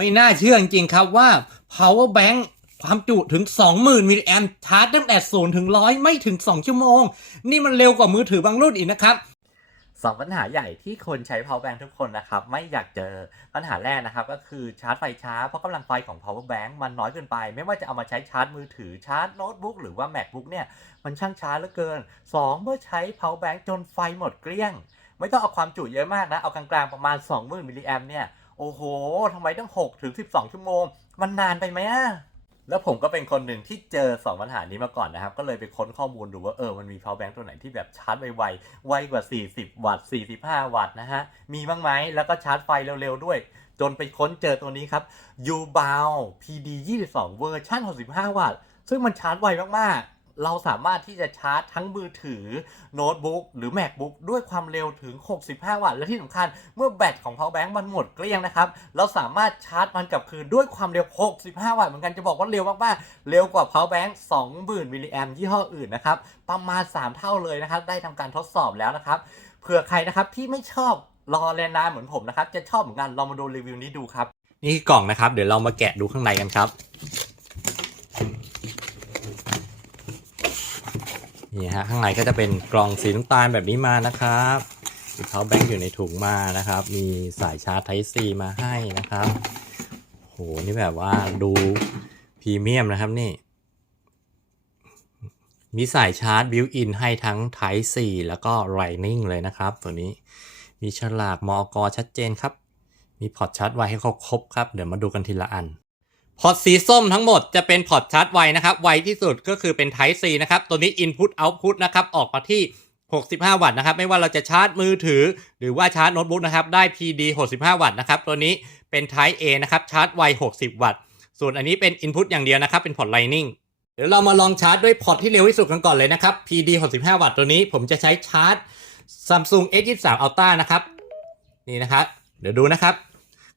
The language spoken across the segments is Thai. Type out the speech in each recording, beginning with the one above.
ไม่น่าเชื่อจริงๆครับว่า power bank ความจุถึง 20,000มิลลิแอมชาร์จตั้งแต่0ถึง100 ไม่ถึง 2 ชั่วโมง นี่มันเร็วกว่ามือถือบางรุ่นอีกนะครับสองปัญหาใหญ่ที่คนใช้ power bank ทุกคนนะครับ ไม่อยากเจอปัญหาแรกนะครับ ก็คือชาร์จไฟช้า เพราะกำลังไฟของ power bank มันน้อยเกินไป ไม่ว่าจะเอามาใช้ชาร์จมือถือชาร์จโน้ตบุ๊กหรือว่า macbook เนี่ยมันช่างช้าเหลือเกิน 2 เมื่อใช้ power bank จนไฟหมดเกลี้ยง ไม่ต้องเอาความจุเยอะมากนะ เอากลางๆประมาณ 20,000มิลลิแอมเนี่ย โอ้โหทำไมต้อง6ถึง12 ชั่วโมง มันนานไปไหมอะแล้วผมก็เป็นคนหนึ่งที่เจอ 2 ปัญหานี้มาก่อนนะครับ ก็เลยไปค้นข้อมูลดูว่าเออ มันมี power bank ตัวไหนที่แบบชาร์จไวๆไวกว่า 40 วัตต์ 45 วัตต์นะฮะ มีบ้างไหม แล้วก็ชาร์จไฟเร็วๆด้วย จนไปค้นเจอตัวนี้ครับ u b o u PD 22 เวอร์ชัน65 วัตต์ ซึ่งมันชาร์จไวมากๆ เราสามารถที่จะชาร์จทั้งมือถือโน้ตบุ๊กหรือ macbook ด้วยความเร็วถึง 65 วัตต์และที่สำคัญเมื่อแบตของ power bank มันหมดเกลี้ยงนะครับ เราสามารถชาร์จมันกลับคืนด้วยความเร็ว 65 วัตต์เหมือนกันจะบอกว่าเร็วมากๆ เร็วกว่า power bank 20,000มิลลิแอมยี่ห้ออื่นนะครับ ประมาณ 3 เท่าเลยนะครับ ได้ทำการทดสอบแล้วนะครับเผื่อใครนะครับที่ไม่ชอบรอแลนนานเหมือนผมนะครับ จะชอบเหมือนกันลองมาดูรีวิวนี้ดูครับ นี่คือกล่องนะครับ เดี๋ยวเรามาแกะดูข้างในกันครับ นี่ฮะข้างในก็จะเป็นกล่องสีน้ำตาลแบบนี้มานะครับมีเขาแบงค์อยู่ในถุงมานะครับ มีสายชาร์จ Type C มาให้นะครับโหนี่แบบว่าดูพรีเมียมนะครับนี่ มีสายชาร์จบิวอินให้ทั้ง Type C แล้วก็ Lightning เลยนะครับ ตัวนี้มีฉลากมอกชัดเจนครับ มีพอร์ตชาร์จไวให้ครบครับ เดี๋ยวมาดูกันทีละอัน พอร์ตสีส้มทั้งหมดจะเป็นพอร์ตชาร์จไวนะครับ ไวที่สุดก็คือเป็น Type C นะครับ ตัวนี้ Input Output นะครับ ออกมาที่ 65 วัตต์นะครับ ไม่ว่าเราจะชาร์จมือถือ หรือว่าชาร์จโน้ตบุ๊กนะครับ ได้ PD 65 วัตต์นะครับ ตัวนี้เป็น Type A นะครับ ชาร์จไว 60 วัตต์ ส่วนอันนี้เป็น Input อย่างเดียวนะครับ เป็นพอร์ต Lightning เดี๋ยวเรามาลองชาร์จด้วยพอร์ตที่เร็วที่สุดกันก่อนเลยนะครับ PD 65 วัตต์ตัวนี้ผมจะใช้ชาร์จ Samsung S23 Ultra นะครับ นี่นะครับ เดี๋ยวดูนะครับ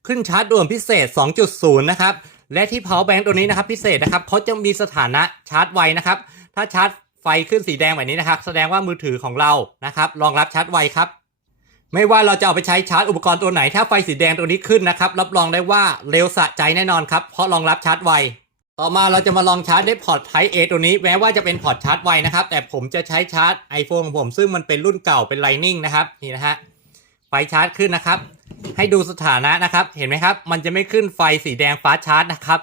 ขึ้นชาร์จด่วนพิเศษ 2.0 นะครับ และที่ power bank ตัวนี้นะครับพิเศษนะครับเขาจะมีสถานะชาร์จไวนะครับ ถ้าชาร์จไฟขึ้นสีแดงแบบนี้นะครับ แสดงว่ามือถือของเรานะครับรองรับชาร์จไวครับ ไม่ว่าเราจะเอาไปใช้ชาร์จอุปกรณ์ตัวไหน ถ้าไฟสีแดงตัวนี้ขึ้นนะครับ รับรองได้ว่าเร็วสะใจแน่นอนครับเพราะรองรับชาร์จไวต่อมาเราจะมาลองชาร์จด้พอร์ต Type A ตัวนี้แม้ว่าจะเป็นพอร์ตชาร์จไวนะครับ แต่ผมจะใช้ชาร์จ iPhone ของผม ซึ่งมันเป็นรุ่นเก่าเป็น Lightning นะครับนี่นะฮะไฟชาร์จขึ้นนะครับ ให้ดูสถานะนะครับ เห็นไหมครับ มันจะไม่ขึ้นไฟสีแดงฟ้าชาร์จนะครับ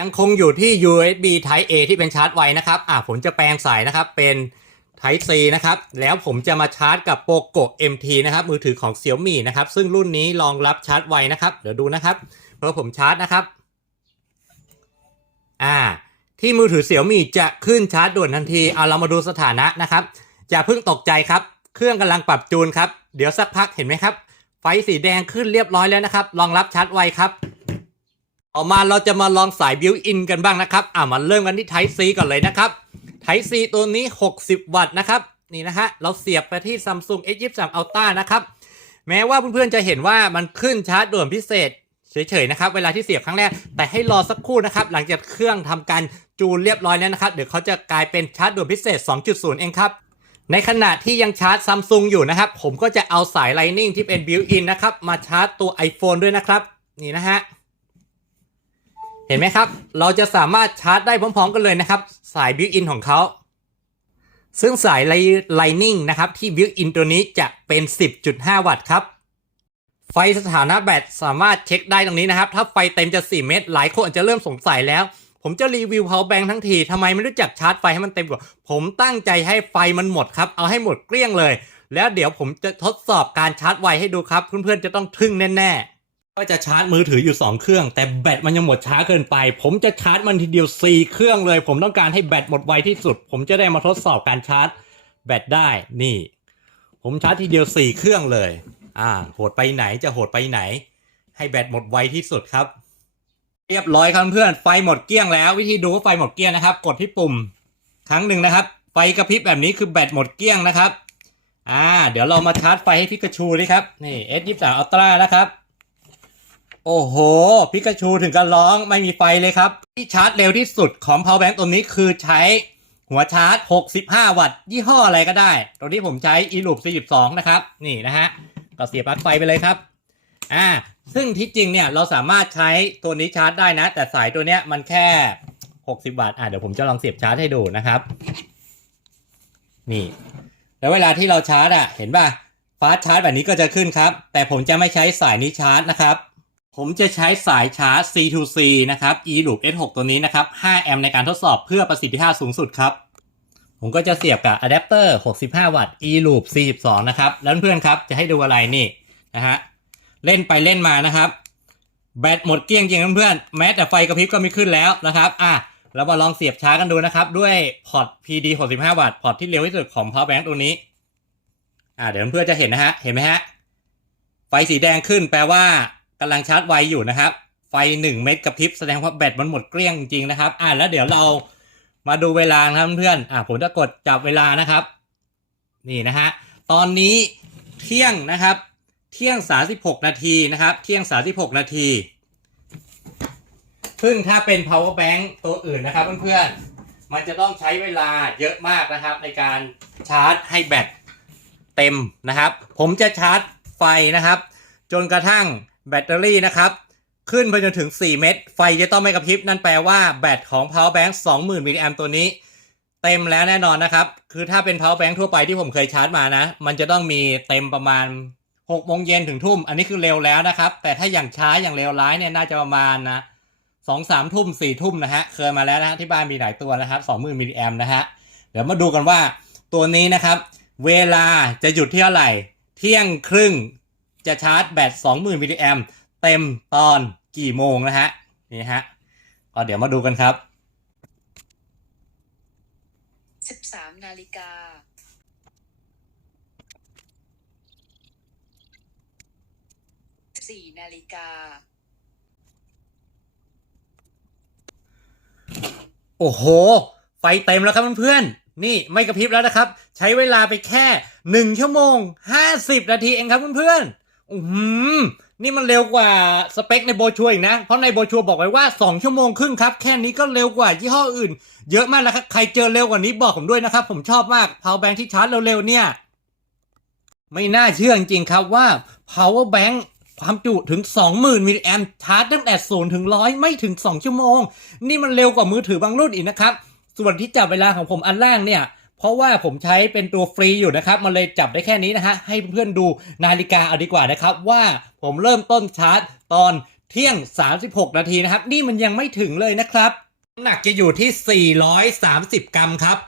ยังคงอยู่ที่ USB Type A ที่เป็นชาร์จไวนะครับ อะผมจะแปลงสายนะครับเป็น Type C นะครับ แล้วผมจะมาชาร์จกับ POCO MT นะครับ มือถือของ Xiaomi นะครับ ซึ่งรุ่นนี้รองรับชาร์จไวนะครับ เดี๋ยวดูนะครับพอผมชาร์จนะครับ อ่า ที่มือถือ Xiaomi จะขึ้นชาร์จด่วนทันที เอาเรามาดูสถานะนะครับอย่าเพิ่งตกใจครับ เครื่องกำลังปรับจูนครับ เดี๋ยวสักพักเห็นไหมครับ ไฟสีแดงขึ้นเรียบร้อยแล้วนะครับ รองรับชาร์จไวครับต่อมาเราจะมาลองสายบิวอินกันบ้างนะครับอ่ามาเริ่มกันที่ Type C ก่อนเลยนะครับ Type C ตัวนี้ 60 วัตต์นะครับนี่นะฮะเราเสียบไปที่ Samsung S23 Ultra นะครับแม้ว่าเพื่อนๆจะเห็นว่ามันขึ้นชาร์จด่วนพิเศษเฉยๆนะครับเวลาที่เสียบครั้งแรกแต่ให้รอสักครู่นะครับ หลังจากเครื่องทำการจูนเรียบร้อยแล้วนะครับ เดี๋ยวเขาจะกลายเป็นชาร์จด่วนพิเศษ 2.0 เองครับ ในขณะที่ยังชาร์จซัมซุงอยู่นะครับ ผมก็จะเอาสาย Lightning ที่เป็น built-in นะครับ มาชาร์จตัว iPhone ด้วยนะครับ นี่นะฮะ เห็นไหมครับ เราจะสามารถชาร์จได้พร้อมๆกันเลยนะครับ สาย built-in ของเขาซึ่งสาย Lightning นะครับ ที่ built-in ตัวนี้จะเป็น 10.5 วัตต์ครับ ไฟสถานะแบตสามารถเช็คได้ตรงนี้นะครับ ถ้าไฟเต็มจะ 4 เมตร หลายคนอาจจะเริ่มสงสัยแล้ว ผมจะรีวิว power bank ทั้งทีทำไมไม่รู้จักชาร์จไฟให้มันเต็มกว่าผมตั้งใจให้ไฟมันหมดครับ เอาให้หมดเกลี้ยงเลย แล้วเดี๋ยวผมจะทดสอบการชาร์จไวให้ดูครับ เพื่อนๆจะต้องทึ่งแน่ๆก็จะชาร์จมือถืออยู่ 2 เครื่อง แต่แบตมันยังหมดช้าเกินไป ผมจะชาร์จมันทีเดียว 4 เครื่องเลย ผมต้องการให้แบตหมดไวที่สุด ผมจะได้มาทดสอบการชาร์จแบตได้นี่ ผมชาร์จทีเดียว 4 เครื่องเลย อ่าโหดไปไหนจะโหดไปไหน ให้แบตหมดไวที่สุดครับ เรียบร้อยครับเพื่อนไฟหมดเกลี้ยงแล้ว วิธีดูว่าไฟหมดเกลี้ยงนะครับ กดที่ปุ่มครั้งหนึ่งนะครับ ไฟกระพริบแบบนี้คือแบตหมดเกลี้ยงนะครับ อ่า เดี๋ยวเรามาชาร์จไฟให้พิกาชูดิครับนี่ S23 Ultra นะครับ โอ้โห พิกาชูถึงกับร้องไม่มีไฟเลยครับ ที่ชาร์จเร็วที่สุดของ power bank ตัวนี้คือใช้หัวชาร์จ 65 วัตต์ ยี่ห้ออะไรก็ได้ ตัวนี้ผมใช้ eloop 42 นะครับ นี่นะฮะก็เสียบปลั๊กไฟไปเลยครับ อ่าซึ่งที่จริงเนี่ยเราสามารถใช้ตัวนี้ชาร์จได้นะ แต่สายตัวเนี้ยมันแค่ 60 วัตต์อะเดี๋ยวผมจะลองเสียบชาร์จให้ดูนะครับ นี่ แล้วเวลาที่เราชาร์จอะ เห็นป่ะฟาสต์ชาร์จแบบนี้ก็จะขึ้นครับ แต่ผมจะไม่ใช้สายนี้ชาร์จนะครับ ผมจะใช้สายชาร์จ C2C นะครับ e loop S6 ตัวนี้นะครับ 5 แอมป์ในการทดสอบเพื่อประสิทธิภาพสูงสุดครับผมก็จะเสียบกับอะแดปเตอร์ 65 วัตต์ e loop C12 นะครับ แล้วเพื่อนครับ จะให้ดูอะไรนี่นะฮะ เล่นไปเล่นมานะครับ แบตหมดเกลี้ยงจริงเพื่อนแม้แต่ไฟกระพริบก็ไม่ขึ้นแล้วนะครับอะเรามาลองเสียบชาร์จกันดูนะครับ ด้วยพอร์ต PD 65 วัตต์พอร์ตที่เร็วที่สุดของ power bank ตัวนี้ อ่าเดี๋ยวเพื่อนๆจะเห็นนะฮะ เห็นไหมฮะ ไฟสีแดงขึ้นแปลว่ากำลังชาร์จไวอยู่นะครับ ไฟ 1 เม็ดกระพริบแสดงว่าแบตมันหมดเกลี้ยงจริงนะครับ อ่าแล้วเดี๋ยวเรามาดูเวลาครับเพื่อนอ่าผมจะกดจับเวลานะครับ นี่นะฮะ ตอนนี้เที่ยงนะครับ เที่ยง 36 นาทีนะครับ เที่ยง 36 นาทีซึ่งถ้าเป็น power bank ตัวอื่นนะครับเพื่อนๆ มันจะต้องใช้เวลาเยอะมากนะครับ ในการชาร์จให้แบตเต็มนะครับ ผมจะชาร์จไฟนะครับ จนกระทั่งแบตเตอรี่นะครับ ขึ้นไปจนถึง 4 เมตรไฟจะต้องไม่กระพริบ นั่นแปลว่าแบตของ power bank 20,000มิลลิแอมตัวนี้ เต็มแล้วแน่นอนนะครับ คือถ้าเป็น power bank ทั่วไปที่ผมเคยชาร์จมานะ มันจะต้องมีเต็มประมาณ 6โมงเย็นถึงทุ่ม อันนี้คือเร็วแล้วนะครับ แต่ถ้าอย่างช้าอย่างเร็วร้ายเนี่ยน่าจะประมาณนะสองสามทุ่มสี่ทุ่มนะฮะ เคยมาแล้วนะฮะที่บ้านมีหลายตัวนะครับสองหมื่นมิลลิแอมนะฮะ เดี๋ยวมาดูกันว่าตัวนี้นะครับ เวลาจะหยุดที่เท่าไหร่ เที่ยงครึ่งจะชาร์จแบต20,000มิลลิแอมเต็มตอนกี่โมงนะฮะนี่ฮะก็เดี๋ยวมาดูกันครับสิบสามนาฬิกาสี่ นาฬิกา โอ้โห ไฟเต็มแล้วครับเพื่อนๆ นี่ไม่กระพริบแล้วนะครับ ใช้เวลาไปแค่หนึ่งชั่วโมงห้าสิบนาทีเองครับเพื่อนๆอือหือนี่มันเร็วกว่าสเปคในโบชัวอีกนะ เพราะในโบชัวบอกไว้ว่า 2 ชั่วโมงครึ่งครับ แค่นี้ก็เร็วกว่ายี่ห้ออื่น เยอะมากแล้วครับ ใครเจอเร็วกว่านี้บอกผมด้วยนะครับ ผมชอบมาก power bank ที่ชาร์จเร็วๆเนี่ย ไม่น่าเชื่อจริงๆครับว่า power bank ความจุถึง 20,000 มิลลิแอมชาร์จตั้งแต่0ถึง 100 ไม่ถึง 2 ชั่วโมง นี่มันเร็วกว่ามือถือบางรุ่นอีกนะครับ ส่วนที่จับเวลาของผมอันล่างเนี่ย เพราะว่าผมใช้เป็นตัวฟรีอยู่นะครับ มันเลยจับได้แค่นี้นะฮะ ให้เพื่อนๆดูนาฬิกาเอาดีกว่านะครับ ว่าผมเริ่มต้นชาร์จตอนเที่ยง 36 นาทีนะครับ นี่มันยังไม่ถึงเลยนะครับน้ำหนักจะอยู่ที่ 430 กรัมครับ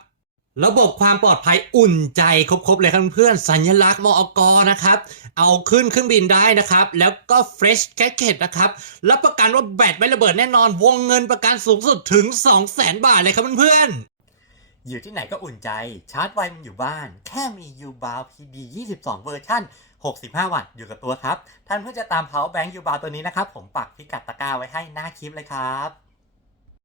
ระบบความปลอดภัยอุ่นใจครบๆเลยครับเพื่อนสัญลักษณ์มอกนะครับ เอาขึ้นเครื่องบินได้นะครับ แล้วก็ Fresh c a c k e t นะครับ รับประกันว่าแบตไม่ระเบิดแน่นอนวงเงินประกันสูงสุดถึง 200,000 บาทเลยครับเพื่อนๆอยู่ที่ไหนก็อุ่นใจ ชาร์จไวมันอยู่บ้าน แค่มี u b o w PD 22 เวอร์ชัน65 วัตต์อยู่กับตัวครับ ท่านเพื่อจะตาม power bank u b o w ตัวนี้นะครับ ผมปักพิกัดตะกร้าไว้ให้หน้าคลิปเลยครับ